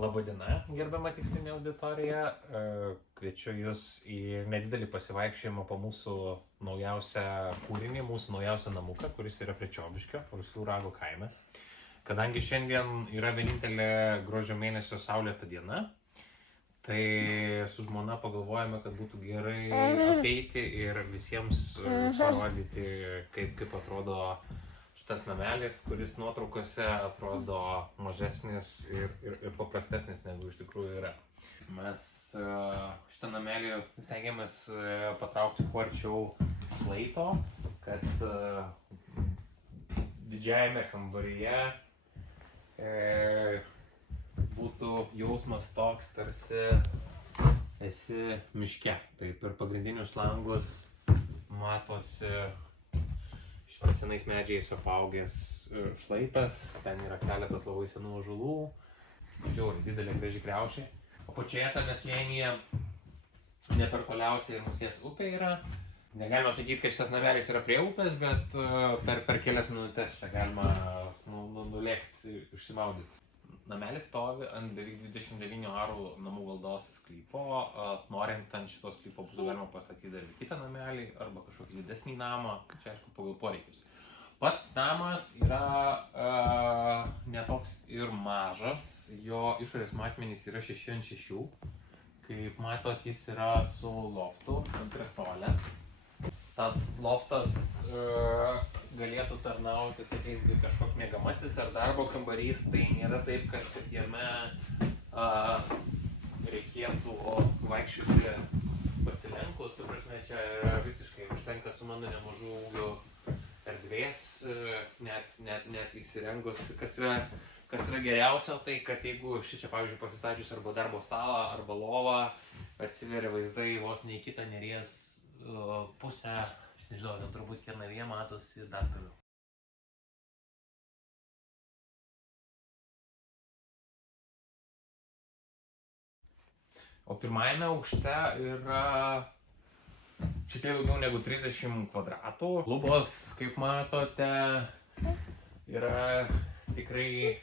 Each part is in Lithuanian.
Labadiena, gerbiama tikslinė auditorija. Kviečiu Jūs į nedidelį pasivaikščiojimą po mūsų naujausią kūrinį, mūsų naujausią namuką, kuris yra prie Čiobiškio, Rusių rago kaime. Kadangi šiandien yra vienintelė gruodžio mėnesio saulėta diena, tai su žmona pagalvojame, kad būtų gerai apeiti ir visiems parodyti, kaip atrodo šitas namelis, kuris nuotraukose atrodo mažesnis ir paprastesnis negu iš tikrųjų yra. Mes šitą namelį stengiamės patraukti kuo arčiau šlaito, kad didžiajame kambaryje būtų jausmas toks, tarsi esi miške. Tai per pagrindinius langus matosi šitas senais medžiais apaugęs šlaitas, ten yra keletas labai senų ąžuolų, žiauriai didelė graži kriaušė. Apačioje tame slėnyje ne per toliausiai Musės upė yra. Negalima sakyti, kad šitas namelis yra prie upės, bet per kelias minutės čia galima nulėkti, išsimaudyti. Namelis stovi ant beveik 29 arų namų valdos sklypo. Norint ant šitos sklypo būtų galima pastatyti dar kitą namelį arba kažkokį didesnį namą, čia aišku pagal poreikius. Pats namas yra netoks ir mažas, jo išorės matmenys yra 6 ant 6. Kaip matot, jis yra su loftu antresolė. Tas loftas galėtų tarnauti, sakyti, kažkoks miegamasis ar darbo kambarys, tai nėra taip, kad jame reikėtų vaikščioti pasilenkus. Tu prasme, čia visiškai užtenka su mano nemažu ūgio erdvės, net įsirengus. Kas yra geriausia, tai kad jeigu šičia, pavyzdžiui, pasistačius arba darbo stalą, arba lovą, atsiveria vaizdai vos ne į kitą Neries pusę, aš nežinau, ten turbūt Kernavėje matosi dar toliau. O pirmajame aukšte yra šiek tiek daugiau negu 30 kvadratų. Lubos, kaip matote, yra tikrai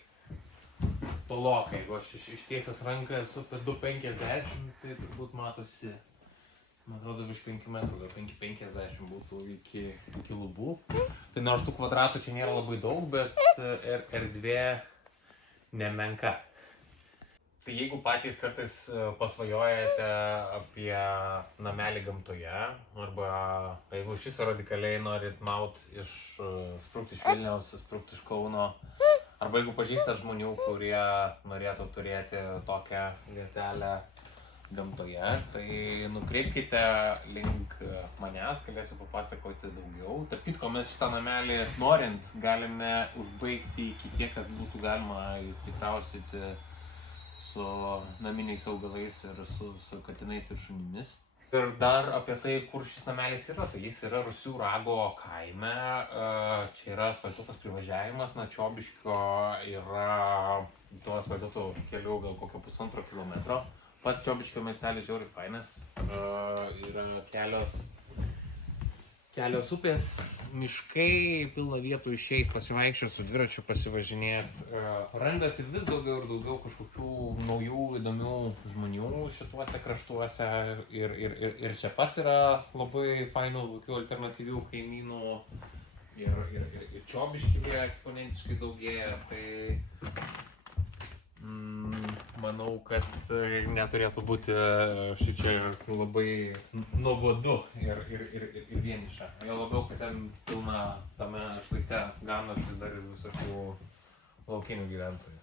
tolokai. Jeigu aš ištiesęs ranką esu apie 2,50, tai turbūt matosi, man atrodo, virš 5 metrų, gal 5,50 būtų iki lubų. Tai nors tų kvadratų čia nėra labai daug, bet erdvė nemenka. Tai jeigu patys kartais pasvajojate apie namelį gamtoje, arba jeigu iš viso radikaliai norit sprukti iš Vilniaus, sprukti iš Kauno, arba jeigu pažįstate žmonių, kurie norėtų turėti tokią vietelę gamtoje, tai nukreipkite link manęs, galėsiu papasakoti daugiau. Tarp kitko, mes šitą namelį norint galime užbaigti iki tiek, kad būtų galima įsikraustyti su naminiais augalais ir su katinais ir šunimis. Ir dar apie tai, kur šis namelis yra. Tai jis yra Rusių rago kaime. Čia yra asfaltuotas privažiavimas, nuo Čiobiškio yra tuo asfaltuotų kelių gal kokio 1,5 kilometro. Pats Čiobiškio miestelis žiauriai fainas. Yra kelios upės, miškai, pilna vietų išeiti, pasivaikščioti su dviračiu, pasivažinėti. Randasi vis daugiau ir daugiau kažkokių naujų, įdomių žmonių šituose kraštuose. Ir čia pat yra labai fainų, tokių alternatyvių kaimynų. Ir Čiobiškyje eksponentiškai daugėja. Tai manau, kad neturėtų būti šičia labai nuobodu ir vieniša. Jo labiau, kad ten pilna tame šlaite ganosi dar ir visokių laukinių gyventojų.